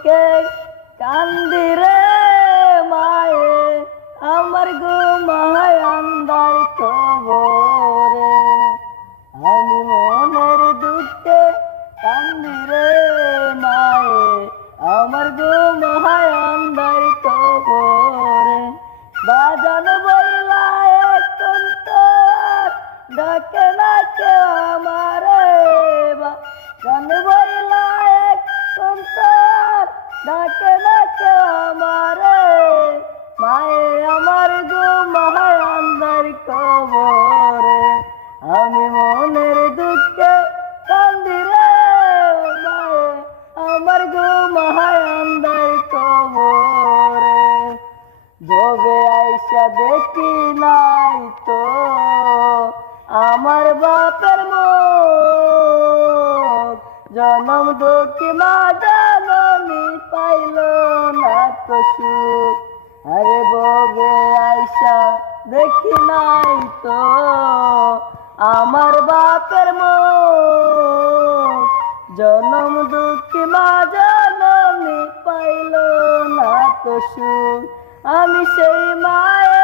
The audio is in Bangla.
দুঃখে কান্দি রে মায়ে আমার ঘুমায় আন্দার কবরে। আমি মনের দুঃখে কান্দি রে মায়ে আমার ঘুমায় আন্দার কবরে। বাজান বইলা এখন তো আর ডাকে না কেউ আমারে, বাজান বইলা এখন তো আর ডাকে না কেউ আমারে। মায়ে আমার ঘুমায় আন্দার কবরে। আমি মনের দুঃখে কান্দি রে মায়ে আমার ঘুমায় আন্দার কবরে। ভবে আইসা দেখি নাই তো আমার বাপের মুখ, জনম দুঃখী মা জননী পাইল না তো সুখ। আরে ভবে আইসা দেখি নাই তো আমার বাপের মুখ, জনম দুঃখী মা জননী পাইল না তো সুখ। আমি সেই মায়ের